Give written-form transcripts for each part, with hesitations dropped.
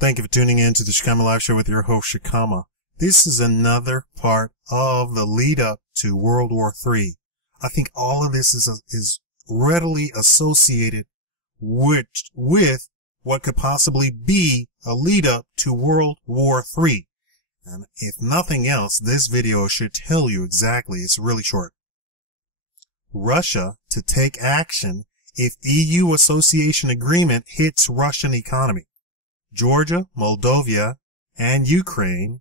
Thank you for tuning in to the Shikama Live Show with your host, Shikama. This is another part of the lead up to World War III. I think all of this is readily associated with what could possibly be a lead up to World War III. And if nothing else, this video should tell you exactly. It's really short. Russia to take action if EU association agreement hits Russian economy. Georgia, Moldavia, and Ukraine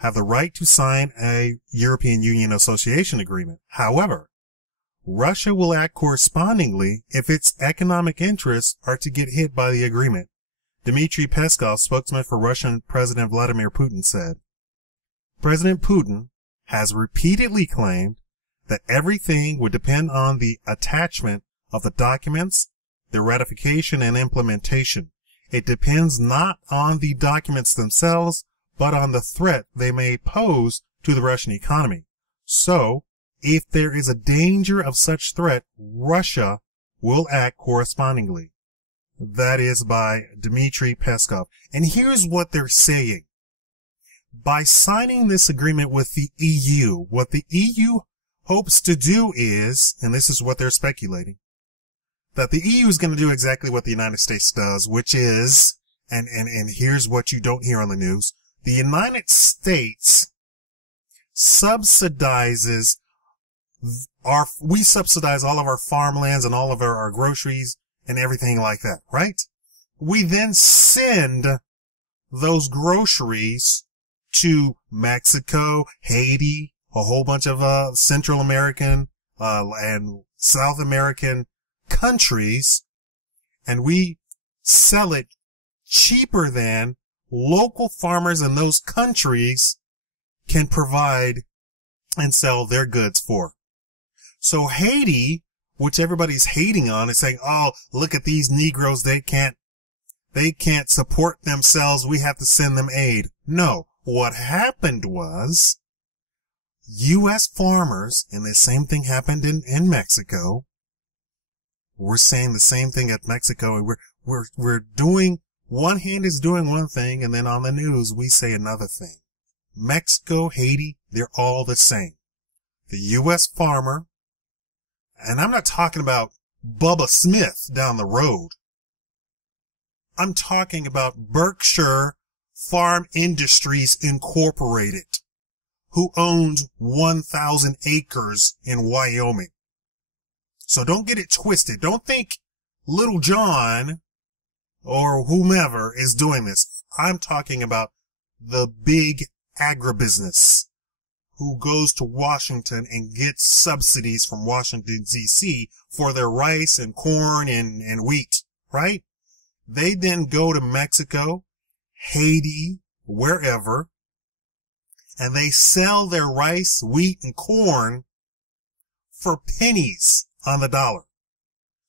have the right to sign a European Union association agreement. However, Russia will act correspondingly if its economic interests are to get hit by the agreement. Dmitry Peskov, spokesman for Russian President Vladimir Putin, said, President Putin has repeatedly claimed that everything would depend on the attachment of the documents, their ratification and implementation. It depends not on the documents themselves, but on the threat they may pose to the Russian economy. So, if there is a danger of such threat, Russia will act correspondingly. That is by Dmitry Peskov. And here's what they're saying. By signing this agreement with the EU, what the EU hopes to do is, and this is what they're speculating, that the EU is going to do exactly what the United States does, which is, and here's what you don't hear on the news, the United States subsidizes we subsidize all of our farmlands and all of our groceries and everything like that, right? We then send those groceries to Mexico, Haiti, a whole bunch of Central American and South American countries, and we sell it cheaper than local farmers in those countries can provide and sell their goods for. So Haiti, which everybody's hating on, is saying, oh, look at these Negroes, they can't support themselves, we have to send them aid. No, what happened was U.S. farmers, and the same thing happened in Mexico. We're saying the same thing at Mexico. We're doing, one hand is doing one thing, and then on the news we say another thing. Mexico, Haiti, they're all the same. The U.S. farmer, and I'm not talking about Bubba Smith down the road. I'm talking about Berkshire Farm Industries Incorporated, who owns 1,000 acres in Wyoming. So don't get it twisted. Don't think Little John or whomever is doing this. I'm talking about the big agribusiness who goes to Washington and gets subsidies from Washington, D.C. for their rice and corn and wheat, right? They then go to Mexico, Haiti, wherever, and they sell their rice, wheat, and corn for pennies on the dollar.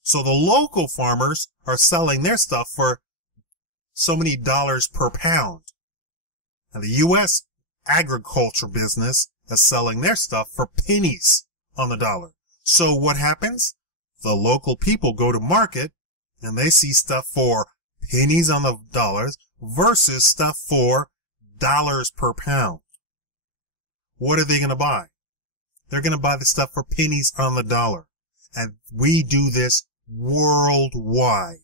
So the local farmers are selling their stuff for so many dollars per pound. And the U.S. agriculture business is selling their stuff for pennies on the dollar. So what happens? The local people go to market and they see stuff for pennies on the dollars versus stuff for dollars per pound. What are they going to buy? They're going to buy the stuff for pennies on the dollar. And we do this worldwide.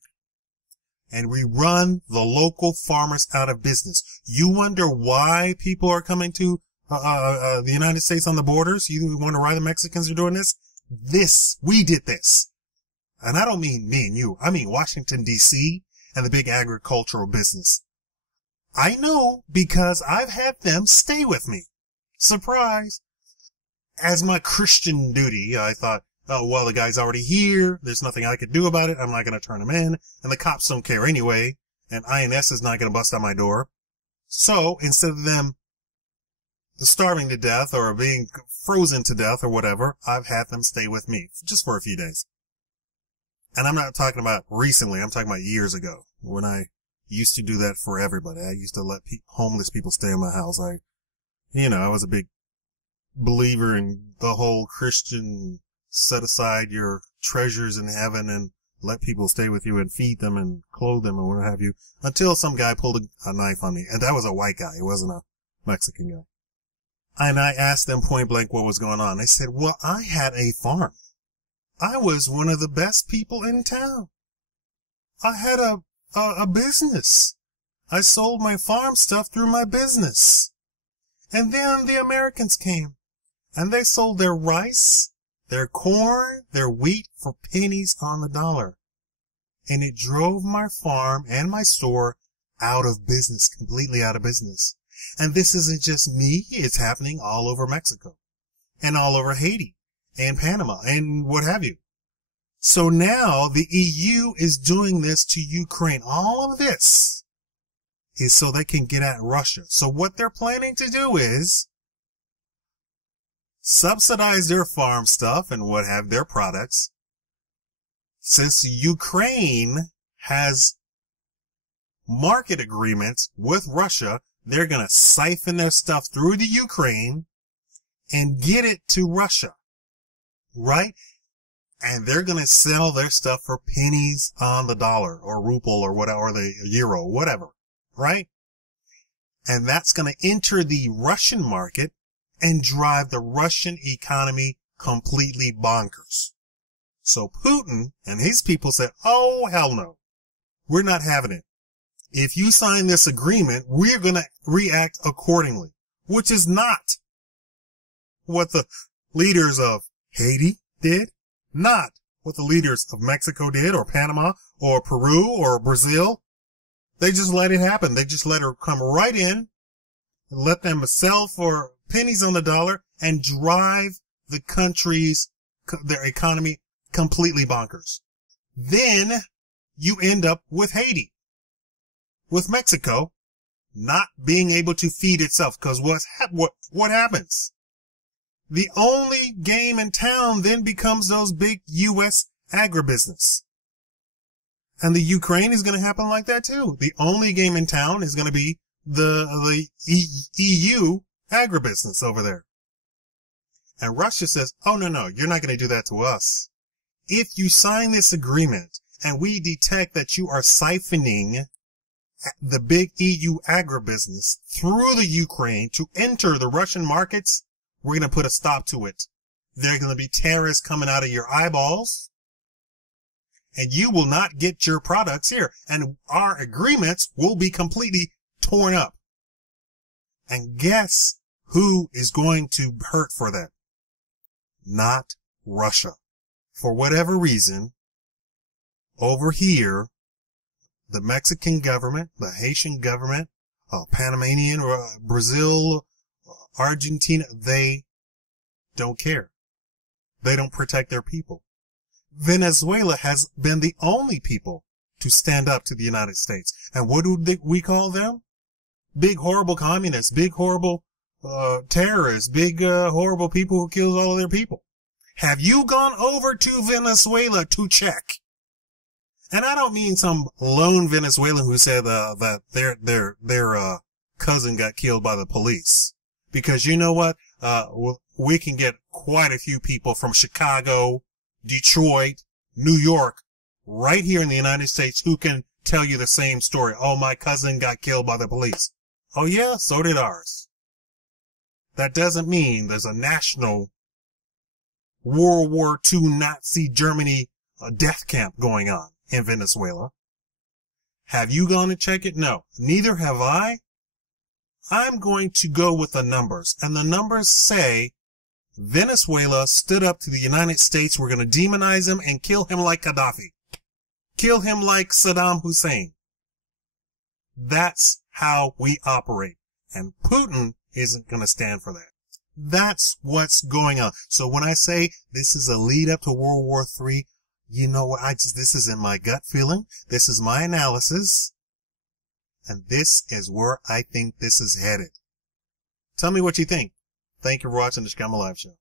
And we run the local farmers out of business. You wonder why people are coming to the United States on the borders? You wonder why the Mexicans are doing this? We did this. And I don't mean me and you. I mean Washington, D.C. and the big agricultural business. I know because I've had them stay with me. Surprise. As my Christian duty, I thought, oh, well, the guy's already here. There's nothing I could do about it. I'm not going to turn him in. And the cops don't care anyway. And INS is not going to bust out my door. So instead of them starving to death or being frozen to death or whatever, I've had them stay with me just for a few days. And I'm not talking about recently. I'm talking about years ago when I used to do that for everybody. I used to let homeless people stay in my house. I was a big believer in the whole Christian set aside your treasures in heaven and let people stay with you and feed them and clothe them and what have you, until some guy pulled a knife on me. And that was a white guy. It wasn't a Mexican guy. And I asked them point blank what was going on. They said, well, I had a farm. I was one of the best people in town. I had a business. I sold my farm stuff through my business. And then the Americans came and they sold their rice, their corn, their wheat for pennies on the dollar. And it drove my farm and my store out of business, completely out of business. And this isn't just me. It's happening all over Mexico and all over Haiti and Panama and what have you. So now the EU is doing this to Ukraine. All of this is so they can get at Russia. So what they're planning to do is subsidize their farm stuff and what have their products. Since Ukraine has market agreements with Russia, they're going to siphon their stuff through the Ukraine and get it to Russia, right? And they're going to sell their stuff for pennies on the dollar or ruble or whatever, or the euro, whatever, right? And that's going to enter the Russian market and drive the Russian economy completely bonkers. So Putin and his people said, oh, hell no, we're not having it. If you sign this agreement, we're going to react accordingly, which is not what the leaders of Haiti did, not what the leaders of Mexico did, or Panama, or Peru, or Brazil. They just let it happen. They just let her come right in, let them sell for pennies on the dollar, and drive the country's, their economy completely bonkers. Then you end up with Haiti, with Mexico not being able to feed itself. Because what happens? The only game in town then becomes those big U.S. agribusiness. And the Ukraine is going to happen like that too. The only game in town is going to be the EU agribusiness over there. And Russia says, oh, no, you're not going to do that to us. If you sign this agreement and we detect that you are siphoning the big EU agribusiness through the Ukraine to enter the Russian markets, we're going to put a stop to it. There are going to be terrorists coming out of your eyeballs, and you will not get your products here. And our agreements will be completely torn up. And guess who is going to hurt for that? Not Russia. For whatever reason, over here, the Mexican government, the Haitian government, Panamanian, Brazil, Argentina, they don't care. They don't protect their people. Venezuela has been the only people to stand up to the United States. And what do we call them? Big horrible communists, big horrible terrorists, big horrible people who kills all of their people. Have you gone over to Venezuela to check? And I don't mean some lone Venezuelan who said that their cousin got killed by the police. Because you know what? We can get quite a few people from Chicago, Detroit, New York, right here in the United States who can tell you the same story. Oh, my cousin got killed by the police. Oh yeah, so did ours. That doesn't mean there's a national World War II Nazi Germany death camp going on in Venezuela. Have you gone to check it? No. Neither have I. I'm going to go with the numbers. And the numbers say Venezuela stood up to the United States. We're going to demonize him and kill him like Gaddafi. Kill him like Saddam Hussein. That's how we operate. And Putin isn't going to stand for that. That's what's going on. So when I say this is a lead up to World War III, you know what? This is in my gut feeling. This is my analysis. And this is where I think this is headed. Tell me what you think. Thank you for watching the Shikama Live Show.